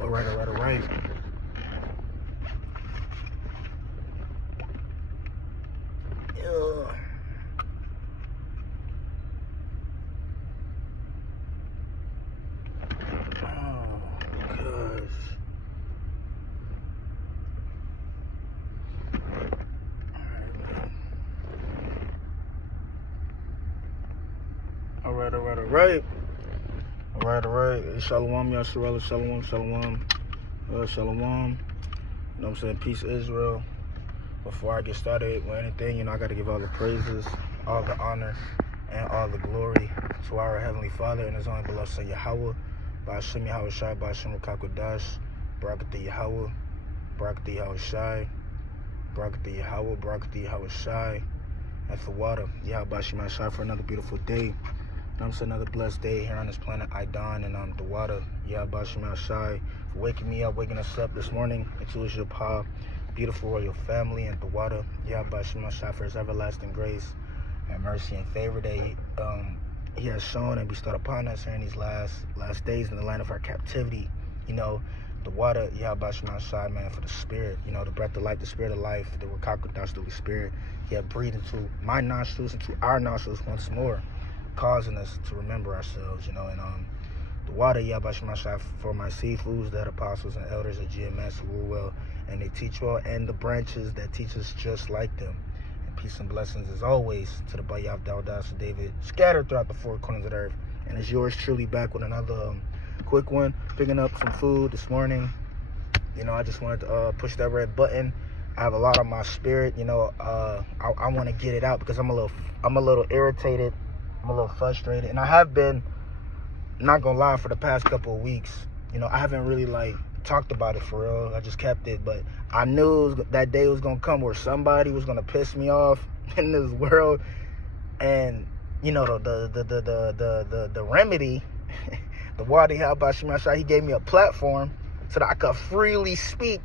All right. Yeah. Oh, gosh. All right. Shalom, Yasharella. Shalom. Shalom. You know what I'm saying? Peace, Israel. Before I get started with anything, I got to give all the praises, all the honor, and all the glory to our Heavenly Father and His only beloved Son, Yahweh, by Hashem Yahweh Shai, by Hashem Rakakwadash, Barakatah Yahweh, Barakatah Yahweh Shai, Barakatah Yahweh, Barakatah Yahweh Shai, and the water, Yahweh Hashem Shai, for another beautiful day. I'm saying another blessed day here on this planet Idon, and the water, Yahweh Hashem Shai, for waking us up this morning into His Yopah, beautiful royal family, and the water, Yahweh Hashem Shai, for His everlasting grace and mercy and favor that He has shown and bestowed upon us here in these last days in the land of our captivity. The water, Yahweh Hashem Shai, man, for the spirit, the breath of life, the spirit of life, the Rakakwadash, the Holy Spirit, He had breathed into my nostrils, into our nostrils once more, causing us to remember ourselves, and the water, Yahweh Hashem Shai, for my seafoods, that apostles and elders of GMS who rule well and they teach well, and the branches that teach us just like them. And peace and blessings as always to the Bayav Dawdas of David, scattered throughout the four corners of the earth. And it's yours truly back with another quick one, picking up some food this morning. I just wanted to push that red button. I have a lot on my spirit. I want to get it out because I'm a little irritated. I'm a little frustrated, and I have been, not gonna lie, for the past couple of weeks. I haven't really talked about it for real. I just kept it, but I knew that day was gonna come where somebody was gonna piss me off in this world, and the remedy, the Wadi Halbashimashah, He gave me a platform so that I could freely speak.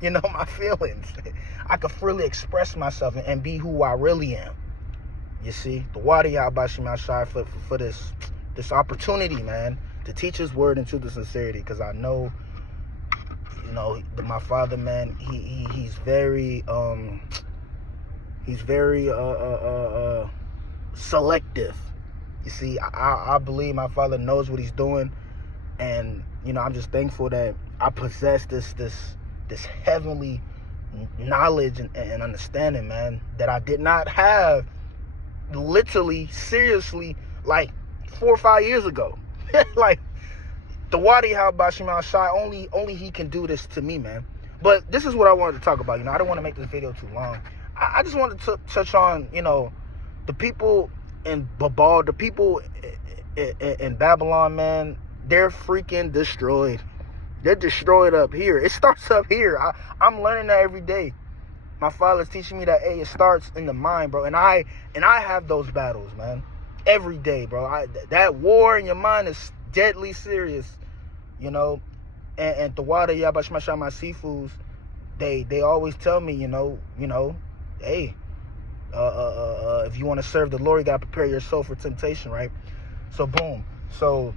My feelings. I could freely express myself and be who I really am. You see, the Wadi Halbashimashah for this opportunity, man, to teach His word into the sincerity, because I know, my father, man, he's very selective. You see, I believe my father knows what he's doing, and I'm just thankful that I possess this heavenly knowledge and understanding, man, that I did not have literally, seriously, 4 or 5 years ago. The Wadi Halbashim Shai, only He can do this to me, man. But this is what I wanted to talk about. I don't want to make this video too long. I just wanted to touch on, the people in Babal, the people in Babylon, man. They're freaking destroyed. They're destroyed up here. It starts up here. I'm learning that every day. My father's teaching me that, hey, it starts in the mind, bro. And I have those battles, man, every day, bro. That war in your mind is deadly serious, And the water, Yabashmasha, my seafoods, they always tell me, hey, if you want to serve the Lord, you gotta prepare your soul for temptation, right? So boom. So,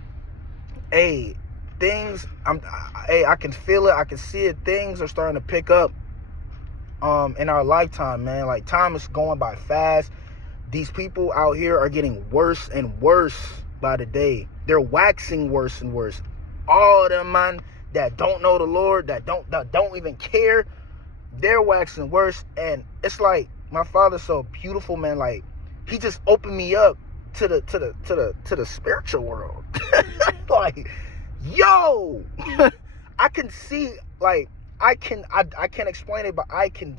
hey, I can feel it. I can see it. Things are starting to pick up. In our lifetime, man. Time is going by fast. These people out here are getting worse and worse by the day. They're waxing worse and worse. All of them, man, that don't know the Lord, that don't even care, they're waxing worse. And it's my father's so beautiful, man. He just opened me up to the spiritual world. Yo, I can see, I can't explain it, but I can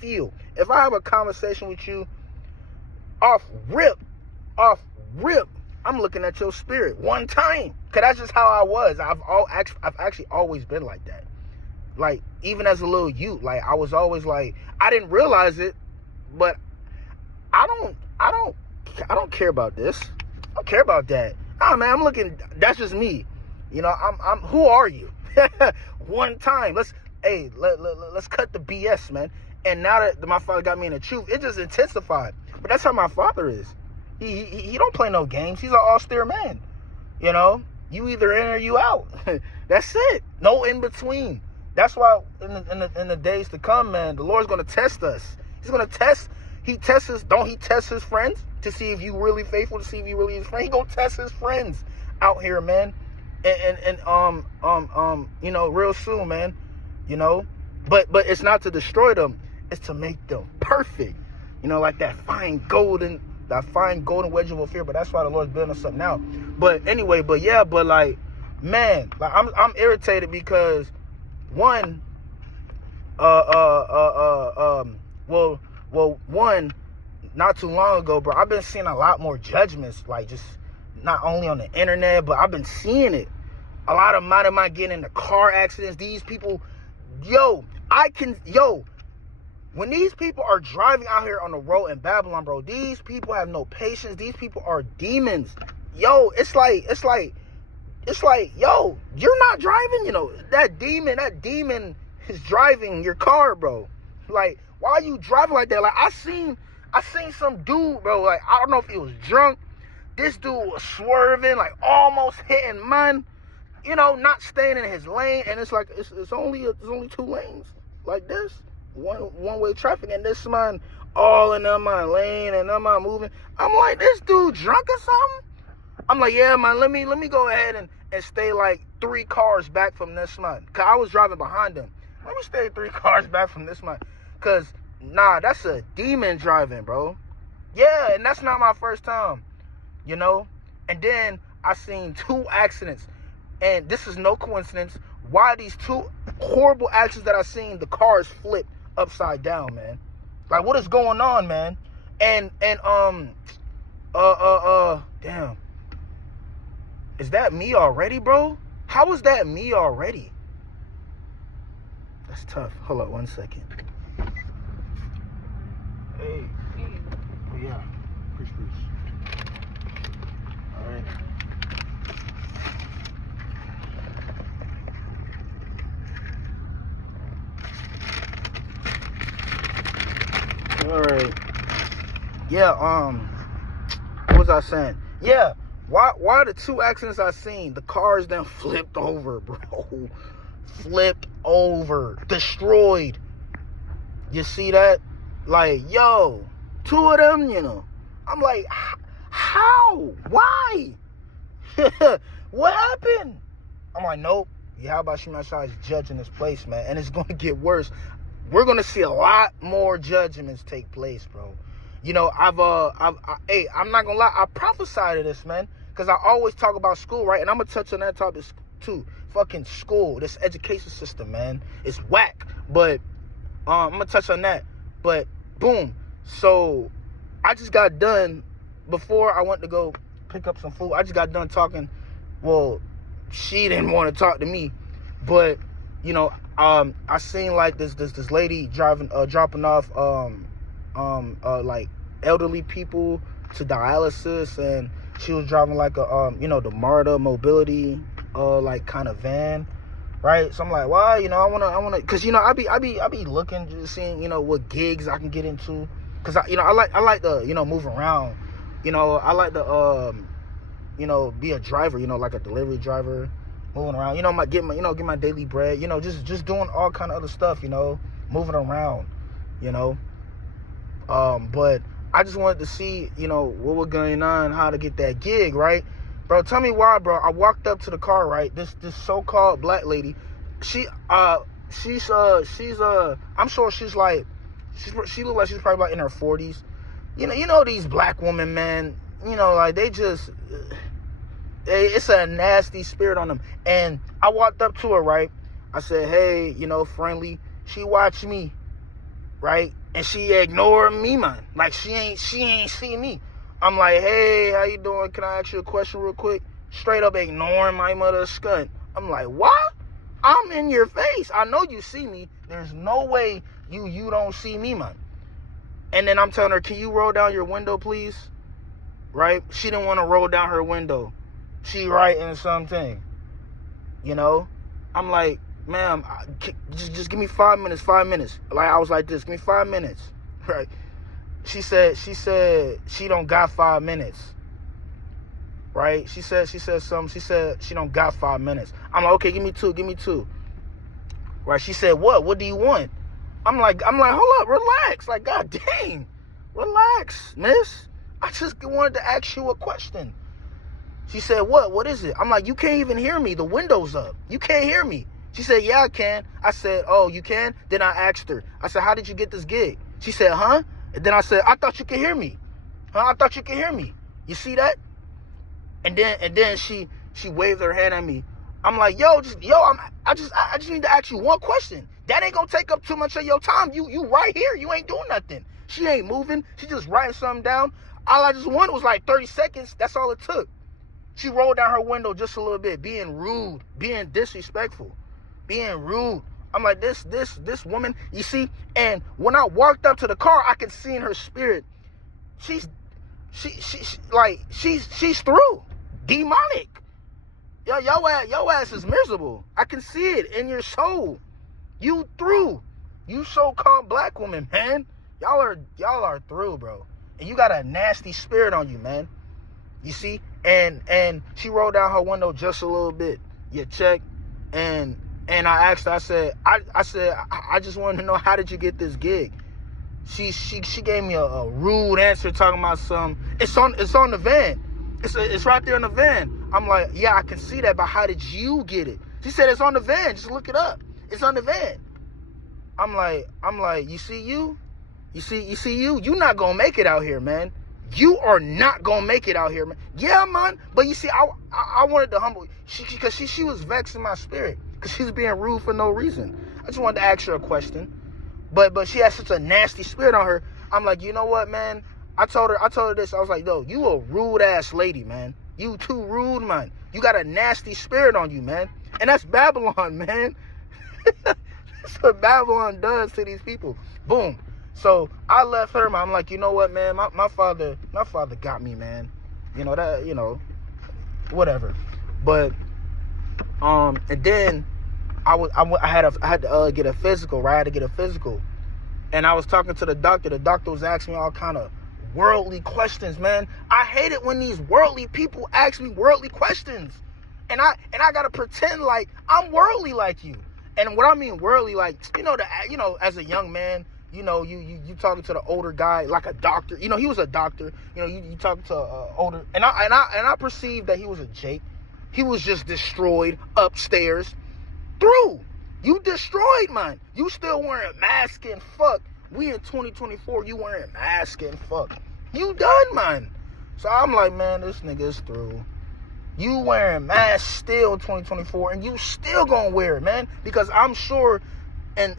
feel. If I have a conversation with you, off rip, I'm looking at your spirit one time. Cause that's just how I was. I've actually always been like that. Even as a little youth, I was always I didn't realize it, but I don't care about this. I don't care about that. Nah, man, I'm looking, that's just me. I'm who are you? One time. Let's cut the BS, man. And now that my father got me in the truth, it just intensified. But that's how my father is. He don't play no games. He's an austere man, You either in or you out. That's it. No in between. That's why in the days to come, man, the Lord's going to test us. He's going to test. He tests us. Don't he test his friends to see if you really faithful, to see if you really his friend? He going to test his friends out here, man. And you know, real soon, man. You know, but it's not to destroy them. It's to make them perfect. You know, like that fine golden wedge of Ophir. But that's why the Lord's building us up now. But anyway, but yeah, but like, man, like I'm irritated because one, one, not too long ago, bro, I've been seeing a lot more judgments, like just not only on the internet, but I've been seeing it. A lot of mine getting into car accidents. These people, when these people are driving out here on the road in Babylon, bro, these people have no patience. These people are demons. It's like, you're not driving, you know, that demon is driving your car, bro. Like, why are you driving like that? Like, I seen some dude, bro, like, I don't know if he was drunk. This dude was swerving, like, almost hitting mine, you know, not staying in his lane, and it's like, it's only 2 lanes, like this, one-way traffic, and this man all in my lane, and I'm moving. I'm like, this dude drunk or something? I'm like, yeah, man, let me go ahead and stay like 3 cars back from this man, because I was driving behind him. Let me stay 3 cars back from this man, because, nah, that's a demon driving, bro. Yeah, and that's not my first time, you know? And then I seen 2 accidents, and this is no coincidence. Why these 2 horrible accidents that I seen, the cars flipped upside down, man. Like, what is going on, man? And damn. Is that me already, bro? How is that me already? That's tough. Hold up 1 second. Hey. Oh, yeah. Peace. All right. All right. Yeah, what was I saying? Yeah. Why the 2 accidents I seen, the cars then flipped over, bro. Flipped over. Destroyed. You see that? Like, 2 of them, you know. I'm like, how? Why? What happened? I'm like, nope. Yahweh Shemashai is judging this place, man. And it's going to get worse. We're going to see a lot more judgments take place, bro. You know, I'm not going to lie. I prophesied this, man. Because I always talk about school, right? And I'm going to touch on that topic too. Fucking school. This education system, man. It's whack. But I'm going to touch on that. But, boom. So, I just got done, before I went to go pick up some food, I just got done talking. Well, she didn't want to talk to me. But, you know, I seen like this lady dropping off like elderly people to dialysis, and she was driving like a you know, the MARTA mobility like kind of van, right? So I'm like, well, you know, I wanna, cause you know, I be looking, just seeing, you know, what gigs I can get into, cause I like to, you know, move around, you know, I like to you know, be a driver, you know, like a delivery driver, moving around, you know, get my daily bread, you know, just doing all kind of other stuff, you know, moving around, you know. But I just wanted to see, you know, what was going on, how to get that gig, right? Bro, tell me why, bro. I walked up to the car, right? This so-called black lady, she's I'm sure she's like, she look like she's probably about in her 40s. You know these black women, man, you know, like they just, it's a nasty spirit on them. And I walked up to her, right? I said, hey, you know, friendly. She watched me, right? And she ignored me, man. Like she ain't see me. I'm like, hey, how you doing? Can I ask you a question real quick? Straight up ignoring my mother's scunt. I'm like, what? I'm in your face. I know you see me. There's no way you don't see me, man. And then I'm telling her, can you roll down your window, please? Right? She didn't want to roll down her window. She writing something. You know? I'm like, ma'am, just give me 5 minutes. Like, I was like this, give me 5 minutes. Right? She said she don't got 5 minutes. right? She said something. She said she don't got 5 minutes. I'm like, okay, give me two. Right? She said, what do you want? I'm like, hold up, relax. Like, god dang, relax, miss. I just wanted to ask you a question. She said, what is it? I'm like, you can't even hear me. The window's up. You can't hear me. She said, yeah, I can. I said, oh, you can? Then I asked her. I said, how did you get this gig? She said, huh? And then I said, I thought you could hear me. Huh? I thought you could hear me. You see that? And then she waved her hand at me. I'm like, I just need to ask you one question. That ain't gonna take up too much of your time. You right here. You ain't doing nothing. She ain't moving. She just writing something down. All I just wanted was like 30 seconds. That's all it took. She rolled down her window just a little bit, being rude, being disrespectful, being rude. I'm like, this woman, you see? And when I walked up to the car, I could see in her spirit, she's through. Demonic. Your ass is miserable. I can see it in your soul. You through. You so-called black woman, man. Y'all are through, bro. And you got a nasty spirit on you, man. You see? And she rolled down her window just a little bit. You check. And I asked her, I said, I just wanted to know, how did you get this gig? She gave me a rude answer talking about some, it's on the van. It's right there in the van. I'm like, yeah, I can see that, but how did you get it? She said, it's on the van. Just look it up. It's on the van. I'm like, you see you? You're not gonna make it out here, man. You are not gonna make it out here, man. Yeah, man. But you see, I wanted to humble because she was vexing my spirit because she was being rude for no reason. I just wanted to ask her a question, but she had such a nasty spirit on her. I'm like, you know what, man? I told her this. I was like, yo, you a rude ass lady, man. You too rude, man. You got a nasty spirit on you, man. And that's Babylon, man. That's what Babylon does to these people. Boom. So I left her, man. I'm like, you know what, man? My father got me, man. You know that, whatever. But and then I had to get a physical, right? I had to get a physical, and I was talking to the doctor. The doctor was asking me all kind of worldly questions, man. I hate it when these worldly people ask me worldly questions, and I gotta pretend like I'm worldly like you. And what I mean worldly, like as a young man. You talking to the older guy like a doctor. He was a doctor. You talking to older, and I perceived that he was a Jake. He was just destroyed upstairs. Through. You destroyed, man. You still wearing mask and fuck. We in 2024. You wearing mask and fuck. You done, man. So I'm like, man, this nigga is through. You wearing mask still in 2024, and you still gonna wear it, man, because I'm sure. And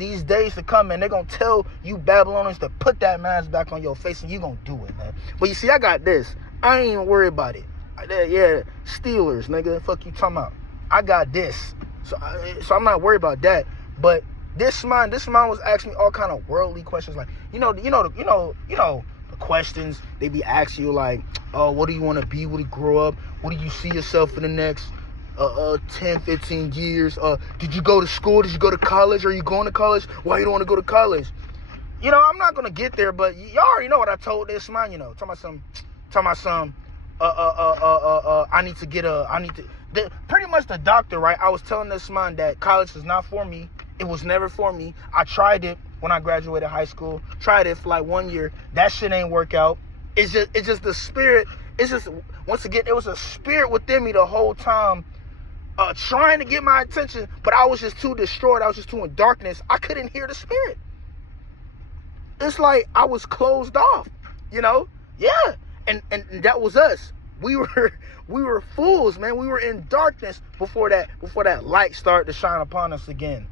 these days to come, man, they're going to tell you Babylonians to put that mask back on your face, and you going to do it, man. But you see, I got this. I ain't even worried about it. Yeah, Steelers, nigga. Fuck you talking about. I got this. So I'm not worried about that. But this man was asking me all kind of worldly questions. Like, the questions they be asking you, like, oh, what do you want to be when you grow up? What do you see yourself in the next 10, 15 years? Did you go to school? Did you go to college? Are you going to college? Why you don't want to go to college? I'm not gonna get there, but y'all already know what I told this man. Talking about some. I need to pretty much the doctor, right? I was telling this man that college is not for me. It was never for me. I tried it when I graduated high school. Tried it for like 1 year. That shit ain't work out. It's just the spirit. It's just, once again, it was a spirit within me the whole time. Trying to get my attention, but I was just too destroyed. I was just too in darkness. I couldn't hear the spirit. It's like I was closed off, Yeah. And that was us. We were fools, man. We were in darkness before that light started to shine upon us again.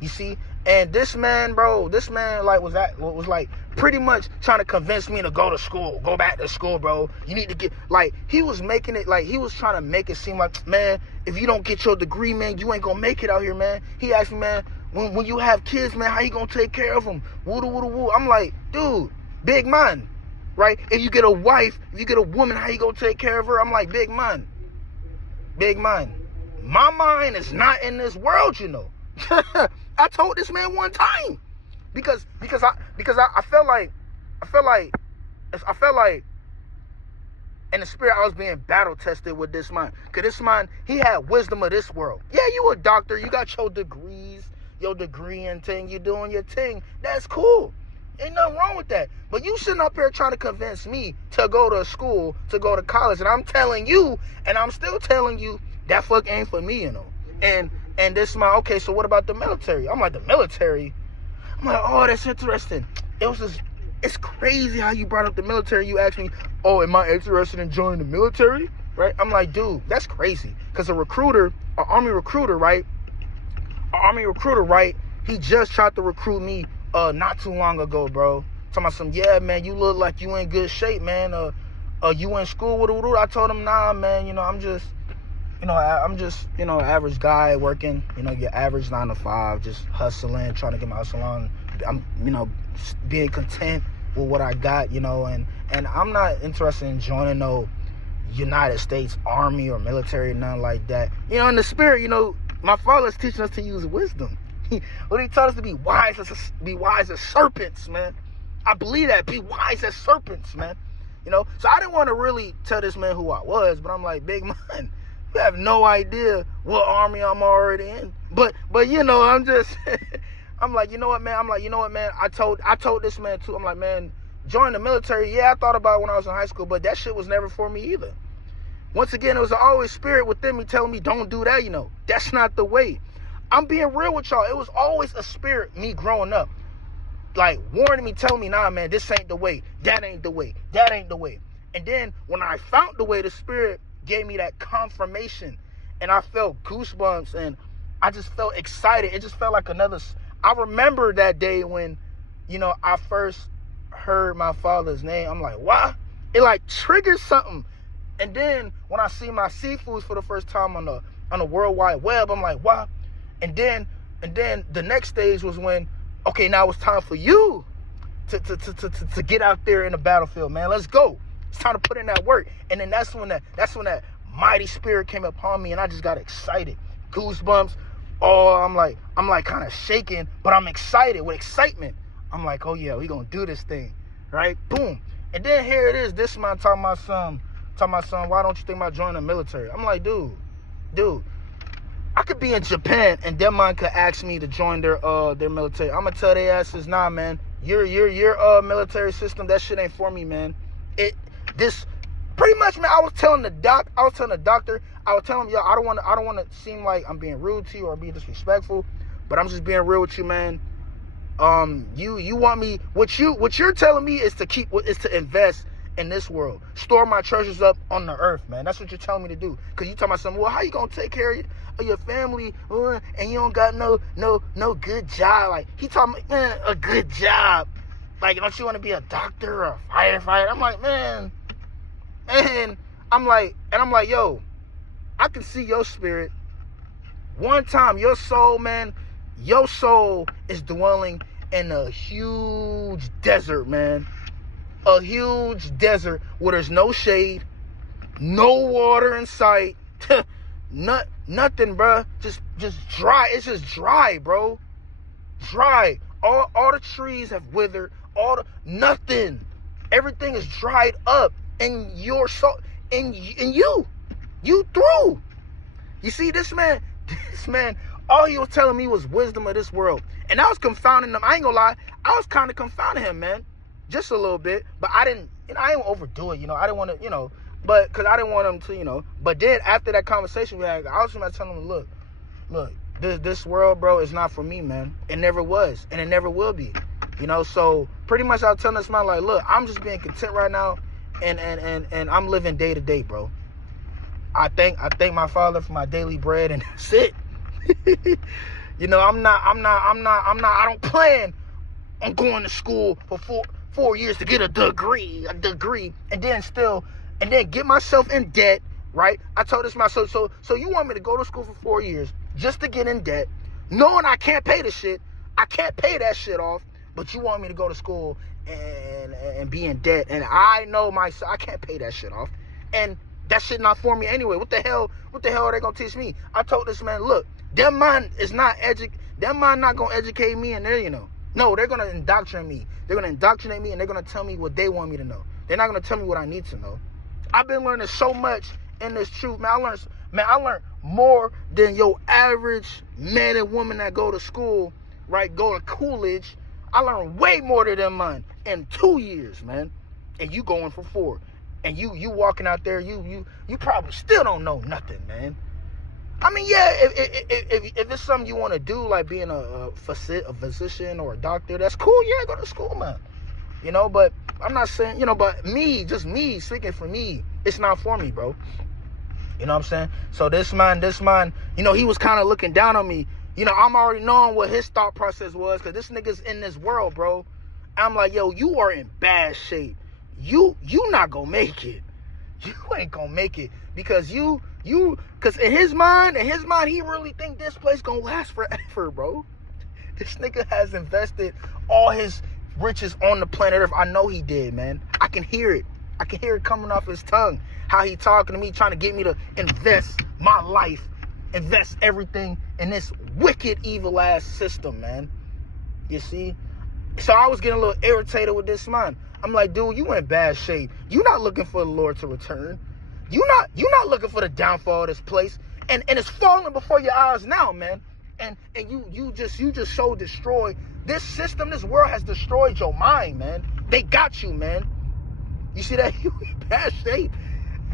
You see? And this man like was like pretty much trying to convince me to go back to school, bro. You need to get, like, he was making it, like, he was trying to make it seem like, man, if you don't get your degree, man, you ain't gonna make it out here, man. He asked me, man, when you have kids, man, how you gonna take care of them? Woo. I'm like, dude, big man, right? If you get a wife, if you get a woman, how you gonna take care of her? I'm like, big man. My mind is not in this world, I told this man one time because I felt like In the spirit, I was being battle tested with this man. Because this man, he had wisdom of this world. Yeah, you a doctor. You got your degrees, your degree and thing. You doing your thing. That's cool. Ain't nothing wrong with that. But you sitting up here trying to convince me to go to school, to go to college. And I'm telling you, and I'm still telling you, that fuck ain't for me, you know. And this man, okay, so what about the military? I'm like, the military? I'm like, oh, that's interesting. It's crazy how you brought up the military. You asked me, oh, am I interested in joining the military? Right? I'm like, dude, that's crazy. Because an army recruiter, right? He just tried to recruit me not too long ago, bro. Talking about some, yeah, man, you look like you in good shape, man. You in school? What? I told him, nah, man, I'm just average guy working, your average 9 to 5, just hustling, trying to get my hustle on. I'm, being content with what I got, and I'm not interested in joining no United States Army or military, nothing like that. In the spirit, my father's teaching us to use wisdom. What he taught us to be wise as serpents, man. I believe that, be wise as serpents, man. So I didn't want to really tell this man who I was, but I'm like, big man, you have no idea what army I'm already in. But I'm just I'm like, you know what, man? I told this man too. I'm like, man, join the military. Yeah, I thought about it when I was in high school, but that shit was never for me either. Once again, it was always spirit within me telling me, don't do that, That's not the way. I'm being real with y'all. It was always a spirit, me growing up, like warning me, telling me, nah, man, this ain't the way. That ain't the way. That ain't the way. And then when I found the way, the spirit gave me that confirmation, and I felt goosebumps, and I just felt excited. It just felt like I remember that day when, I first heard my father's name. I'm like, what? It like triggered something. And then when I see my seafoods for the first time on the World Wide Web, I'm like, what? And then the next stage was when, okay, now it's time for you to get out there in the battlefield, man. Let's go. It's time to put in that work. And then that's when that mighty spirit came upon me, and I just got excited. Goosebumps. Oh, I'm like kind of shaking, but I'm excited with excitement. I'm like, oh yeah, we gonna do this thing, right? Boom. And then here it is. This man talking my son, why don't you think about joining the military? I'm like, dude, I could be in Japan and them man could ask me to join their military. I'm gonna tell their asses, nah, man, your military system, that shit ain't for me, man. Pretty much, man. I was telling the doctor, I was telling him, yo, I don't want to seem like I'm being rude to you or being disrespectful, but I'm just being real with you, man. You want me? What you're telling me is to invest in this world, store my treasures up on the earth, man. That's what you're telling me to do. Cause you talking about something. Well, how you gonna take care of your family and you don't got no good job? Like he talking, man, a good job. Like, don't you want to be a doctor or a firefighter? I'm like, man. And I'm like, yo, I can see your spirit. One time, your soul, man, your soul is dwelling in a huge desert, man. A huge desert where there's no shade, no water in sight, nothing, bro. Just dry. It's just dry, bro. Dry. All the trees have withered. Nothing. Everything is dried up. And your soul, and you through. You see, this man, all he was telling me was wisdom of this world. And I was confounding him. I ain't gonna lie, I was kind of confounding him, man. Just a little bit. But I didn't overdo it, I didn't want to, but because I didn't want him to, But then after that conversation we had, I was trying to tell him, look, this world, bro, is not for me, man. It never was, and it never will be. So pretty much I was telling this man, like, look, I'm just being content right now. And I'm living day to day, bro. I thank my father for my daily bread, and that's it. I don't plan on going to school for 4 years to get a degree, and then get myself in debt, right? I told this myself, so you want me to go to school for 4 years just to get in debt, knowing I can't pay the shit, I can't pay that shit off, but you want me to go to school and be in debt, and I know myself I can't pay that shit off, and that shit not for me anyway. What the hell are they gonna teach me? I told this man, look, them man not gonna educate me, and no, they're gonna indoctrinate me. They're gonna indoctrinate me, and they're gonna tell me what they want me to know. They're not gonna tell me what I need to know. I've been learning so much in this truth, man. I learned more than your average man and woman that go to school, right? Go to Coolidge. I learned way more than them, man, in 2 years, man. And you going for 4. And you walking out there, you probably still don't know nothing, man. I mean, yeah, if it's something you want to do, like being a physician or a doctor, that's cool. Yeah, go to school, man. You know, but I'm not saying, but just me, speaking for me, it's not for me, bro. You know what I'm saying? So this man, he was kind of looking down on me. I'm already knowing what his thought process was, because this nigga's in this world, bro. I'm like, yo, you are in bad shape. You not gonna make it. You ain't gonna make it, because because in his mind, he really think this place gonna last forever, bro. This nigga has invested all his riches on the planet Earth. I know he did, man. I can hear it. I can hear it coming off his tongue. How he talking to me, trying to get me to invest my life, invest everything in this wicked, evil ass system, man. You see? So I was getting a little irritated with this man. I'm like, dude, you in bad shape. You not looking for the Lord to return. You not looking for the downfall of this place. And it's falling before your eyes now, man. And you just so destroyed. This system, this world has destroyed your mind, man. They got you, man. You see that? You in bad shape.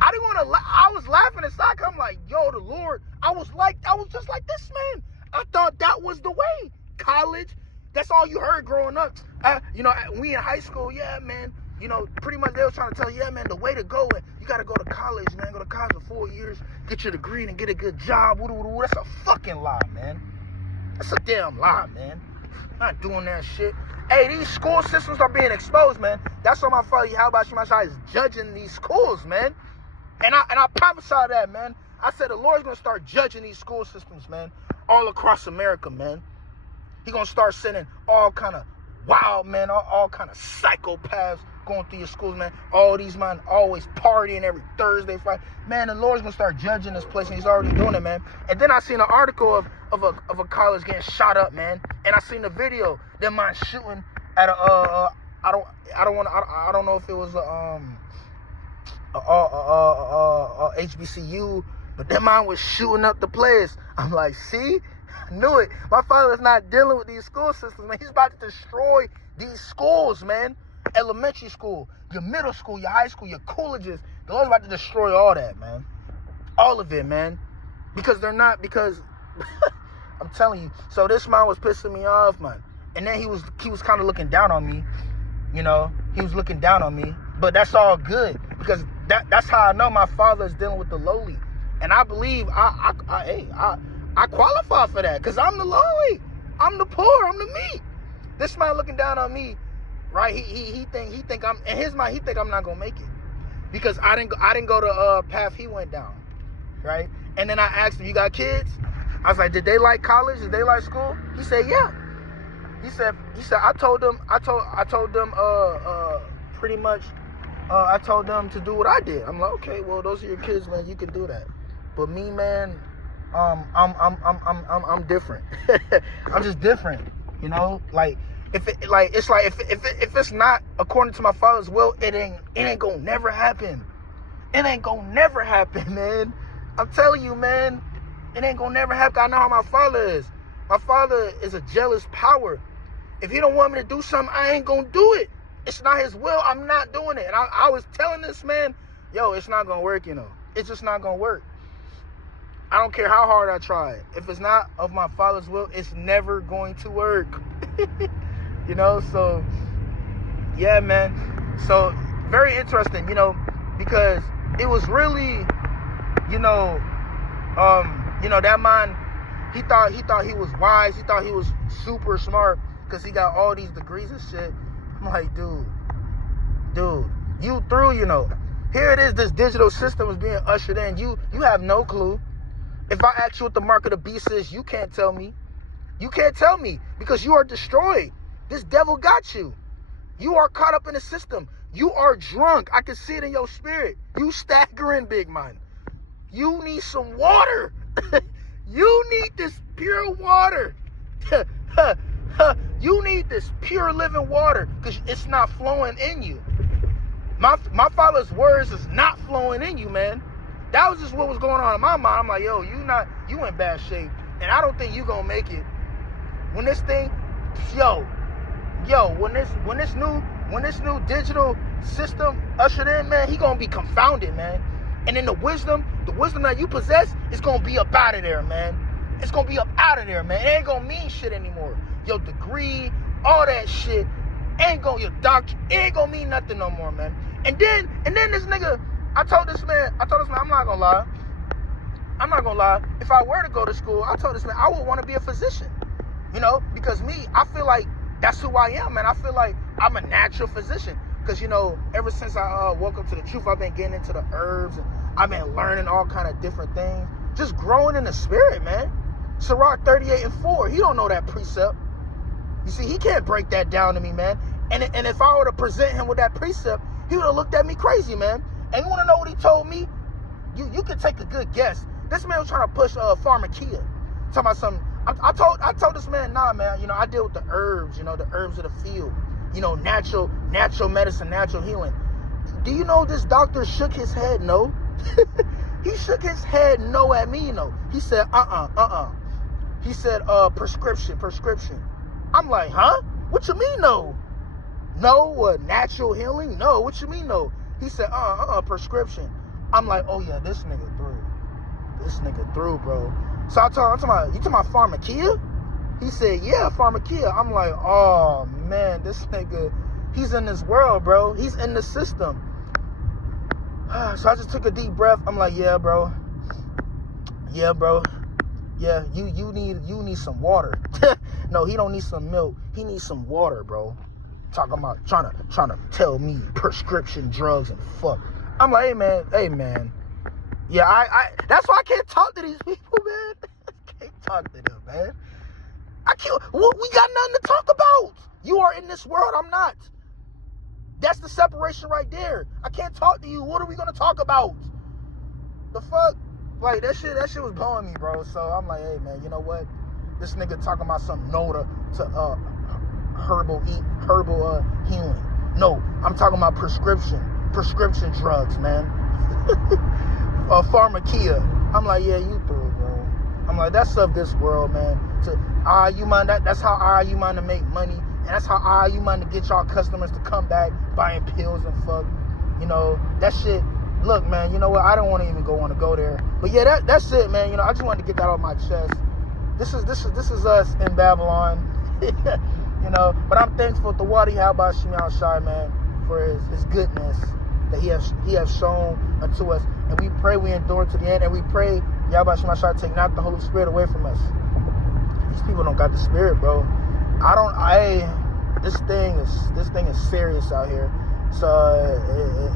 I didn't want to I was laughing inside. I'm like, yo, the Lord. I was just like this, man. I thought that was the way. College, that's all you heard growing up. We in high school, yeah, man. Pretty much they were trying to tell you, yeah, man, the way to go, you got to go to college, man. Go to college for 4 years, get your degree and get a good job. That's a fucking lie, man. That's a damn lie, man. I'm not doing that shit. Hey, these school systems are being exposed, man. That's why my father, Yahweh Shemashai, is judging these schools, man. And I prophesied that, man. I said the Lord's going to start judging these school systems, man, all across America, man. He's going to start sending all kind of wild men, all kind of psychopaths going through your schools, man. All these men always partying every Thursday, Friday. Man, the Lord's going to start judging this place, and he's already doing it, man. And then I seen an article of a college getting shot up, man. And I seen the video, them man shooting at I don't know if it was HBCU, but that man was shooting up the place. I'm like, see? I knew it. My father's not dealing with these school systems, man. He's about to destroy these schools, man. Elementary school, your middle school, your high school, your colleges. The Lord's about to destroy all that, man. All of it, man. Because I'm telling you. So this man was pissing me off, man. And then he was kind of looking down on me. He was looking down on me. But that's all good, because that's how I know my father is dealing with the lowly. And I believe I qualify for that, because I'm the lowly. I'm the poor. I'm the meek. This man looking down on me, right? He think I'm, in his mind, he think I'm not gonna make it, because I didn't go the path he went down, right? And then I asked him, you got kids? I was like, did they like college? Did they like school? He said, yeah. He said I told them pretty much. I told them to do what I did. I'm like, okay, well, those are your kids, man. You can do that. But me, man, I'm different. I'm just different, Like, if it's not according to my father's will, it ain't gonna never happen. It ain't gonna never happen, man. I'm telling you, man, it ain't gonna never happen. I know how my father is. My father is a jealous power. If he don't want me to do something, I ain't gonna do it. It's not his will. I'm not doing it. And I was telling this man, yo, it's not going to work, It's just not going to work. I don't care how hard I try. If it's not of my father's will, it's never going to work. So, yeah, man. So, very interesting, because it was really, that man, he thought he was wise. He thought he was super smart because he got all these degrees and shit. I'm like, dude, you through, Here it is, this digital system is being ushered in. You have no clue. If I ask you what the mark of the beast is, you can't tell me. You can't tell me, because you are destroyed. This devil got you. You are caught up in the system. You are drunk. I can see it in your spirit. You staggering, big man. You need some water. You need this pure water. You need this pure living water, because it's not flowing in you. My father's words is not flowing in you, man. That was just what was going on in my mind. I'm like, yo, you in bad shape, and I don't think you gonna make it. When this thing, when this new digital system ushered in, man, he gonna be confounded, man. And then the wisdom that you possess is gonna be up out of there, man. It's gonna be up out of there, man. It ain't gonna mean shit anymore. Your degree, all that shit, your doctor, it ain't gonna mean nothing no more, man. And then this nigga, I told this man, I'm not gonna lie. If I were to go to school, I told this man I would want to be a physician. You know, because me, I feel like that's who I am, man. I feel like I'm a natural physician. Because, you know, ever since I woke up to the truth, I've been getting into the herbs, and I've been learning all kind of different things. Just growing in the spirit, man. Sirach 38:4, he don't know that precept. You see, he can't break that down to me, man. And if I were to present him with that precept, he would have looked at me crazy, man. And you want to know what he told me? You can take a good guess. This man was trying to push pharmakia. Talking about something. I told this man, nah, man, you know, I deal with the herbs, you know, the herbs of the field. You know, natural medicine, natural healing. Do you know this doctor shook his head no? He shook his head no at me, you know. He said, He said, prescription. I'm like, huh? What you mean no? No, natural healing? No, what you mean no? He said, prescription. I'm like, oh yeah, this nigga through, bro. So I told him, you talking about pharmakia? He said, yeah, pharmakia. I'm like, oh man, this nigga, he's in this world, bro. He's in the system. So I just took a deep breath. I'm like, yeah, bro. Yeah, you need some water. No, he don't need some milk. He needs some water, bro. Talking about trying to tell me prescription drugs and fuck. I'm like, hey man. Yeah, I that's why I can't talk to these people, man. I can't talk to them, man. We got nothing to talk about. You are in this world, I'm not. That's the separation right there. I can't talk to you. What are we gonna talk about? The fuck? Like that shit was blowing me, bro. So I'm like, hey man, you know what? This nigga talking about some no to herbal healing. No, I'm talking about prescription drugs, man. Pharmakia. I'm like, yeah, you through, bro. I'm like, that's of this world, man. That's how you mind to make money, and that's how you mind to get y'all customers to come back buying pills and fuck. You know, that shit. Look, man, you know what? I don't want to go there. But yeah, that's it, man. You know, I just wanted to get that off my chest. This is us in Babylon. You know, but I'm thankful to Wadi Habba Shimei Shai, man, for his goodness that he has shown unto us. And we pray we endure to the end, and we pray Yahweh Shimei Shai take not the Holy Spirit away from us. These people don't got the Spirit, bro. This thing is serious out here. So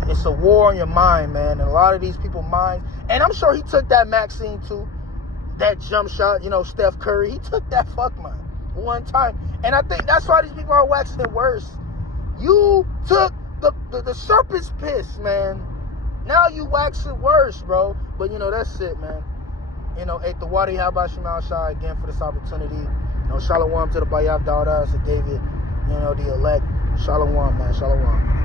it's a war on your mind, man. And a lot of these people's minds, and I'm sure he took that Maxine too, that jump shot, you know, Steph Curry, he took that fuck man one time. And I think that's why these people are waxing worse. You took the serpent's piss, man. Now you waxing worse, bro. But you know, that's it, man. You know, the Wadi Habba Shimei Shai again for this opportunity. You know, shalom to the Bayav Daudas, to David, you know, the elect. Shalom, man. Shalom.